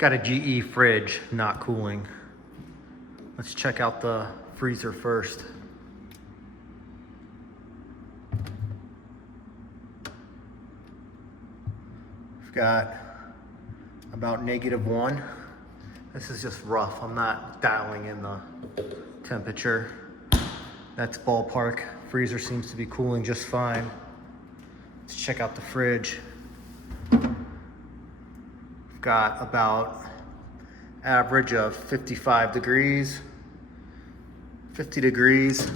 Got a GE fridge not cooling. Let's check out the freezer first. We've got about -1. This is just rough. I'm not dialing in the temperature. That's ballpark. Freezer seems to be cooling just fine. Let's check out the fridge. We've got about average of 55 degrees, 50 degrees.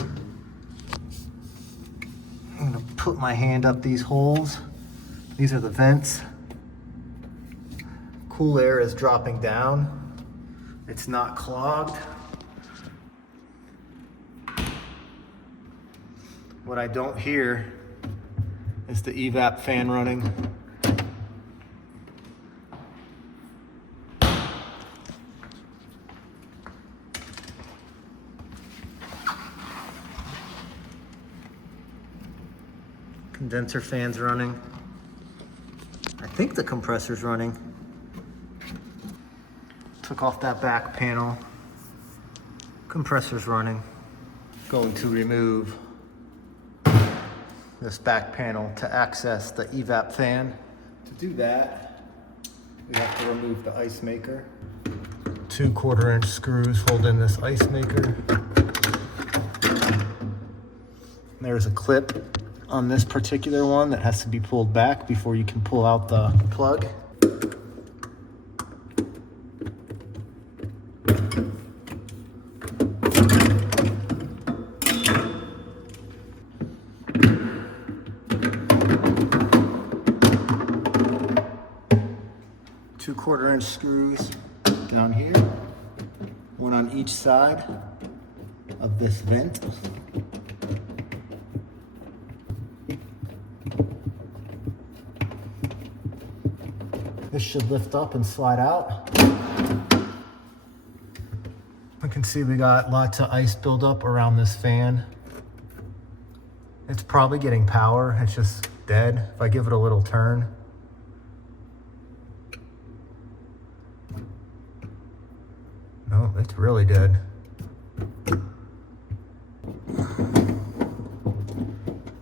I'm gonna put my hand up these holes. These are the vents. Cool air is dropping down. It's not clogged. What I don't hear is the evap fan running. Condenser fan's running. I think the compressor's running. Took off that back panel. Compressor's running. Going to remove this back panel to access the evap fan. To do that, we have to remove the ice maker. 2 1/4-inch screws hold in this ice maker. There's a clip on this particular one that has to be pulled back before you can pull out the plug. Two 1/4-inch screws down here, one on each side of this vent. This should lift up and slide out. You can see we got lots of ice buildup around this fan. It's probably getting power, it's just dead. If I give it a little turn. No, it's really dead.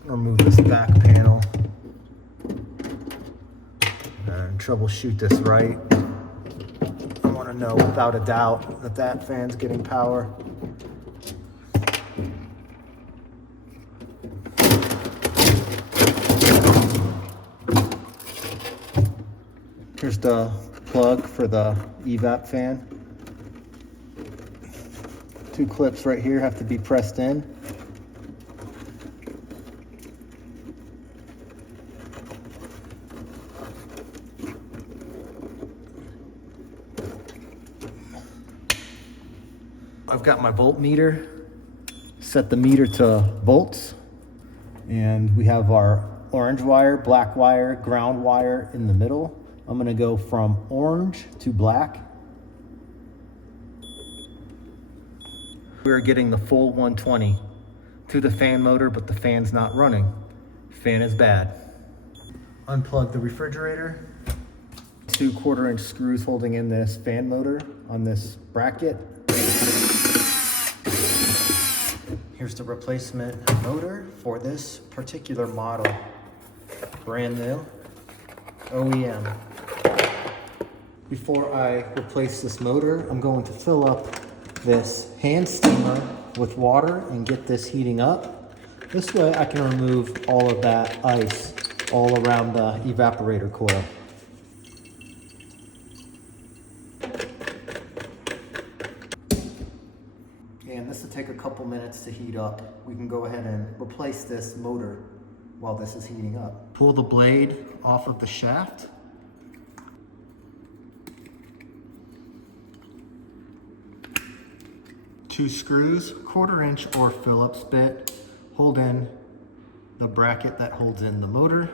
Remove this back panel and troubleshoot this right. I want to know without a doubt that that fan's getting power. Here's the plug for the evap fan. 2 clips right here have to be pressed in. I've got my voltmeter, set the meter to volts, and we have our orange wire, black wire, ground wire in the middle. I'm gonna go from orange to black. We're getting the full 120 to the fan motor, but the fan's not running. Fan is bad. Unplug the refrigerator. 2 1/4-inch screws holding in this fan motor on this bracket. Here's the replacement motor for this particular model. Brand new, OEM. Before I replace this motor, I'm going to fill up this hand steamer with water and get this heating up. This way I can remove all of that ice all around the evaporator coil. And this will take a couple minutes to heat up. We can go ahead and replace this motor while this is heating up. Pull the blade off of the shaft. Two screws, 1/4-inch or Phillips bit, hold in the bracket that holds in the motor.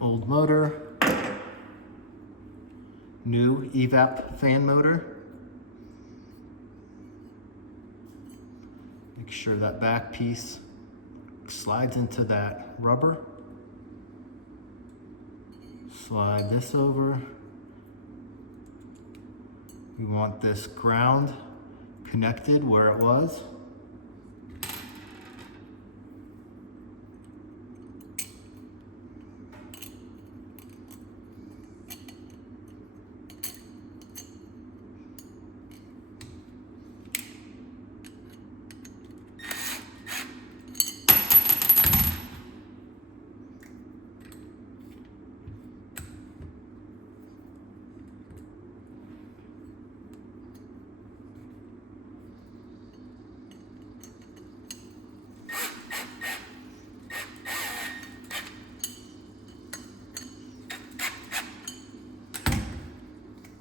Old motor, new evap fan motor. Make sure that back piece slides into that rubber. Slide this over. We want this ground connected where it was.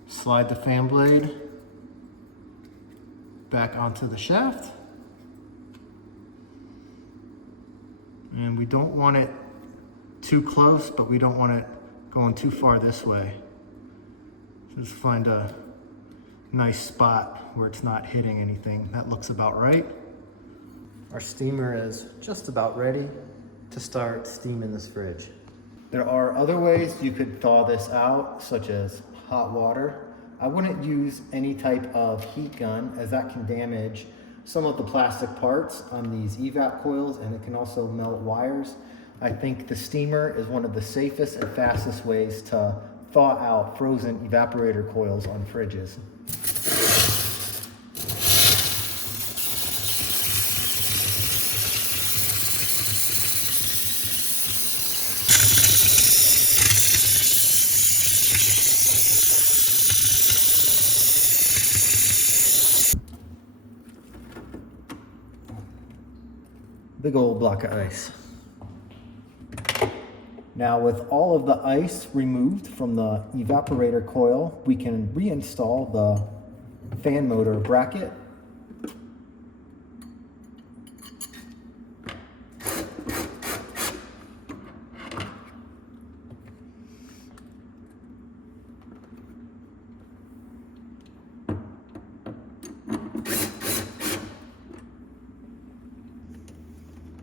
Slide the fan blade back onto the shaft. And we don't want it too close, but we don't want it going too far this way. Just find a nice spot where it's not hitting anything. That looks about right. Our steamer is just about ready to start steaming this fridge. There are other ways you could thaw this out, such as hot water. I wouldn't use any type of heat gun, as that can damage some of the plastic parts on these evap coils, and it can also melt wires. I think the steamer is one of the safest and fastest ways to thaw out frozen evaporator coils on fridges. Big old block of ice. Now with all of the ice removed from the evaporator coil, we can reinstall the fan motor bracket.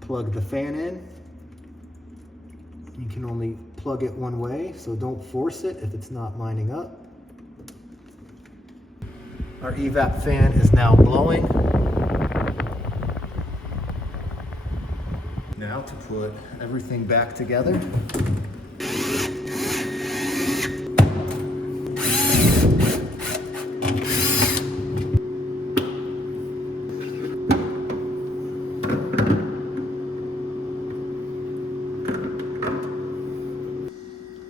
Plug the fan in. You can only plug it one way, so don't force it if it's not lining up. Our evap fan is now blowing. Now to put everything back together.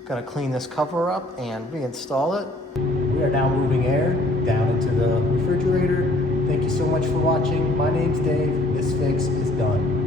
Gonna clean this cover up and reinstall it. We are now moving air down into the refrigerator. Thank you so much for watching. My name's Dave. This fix is done.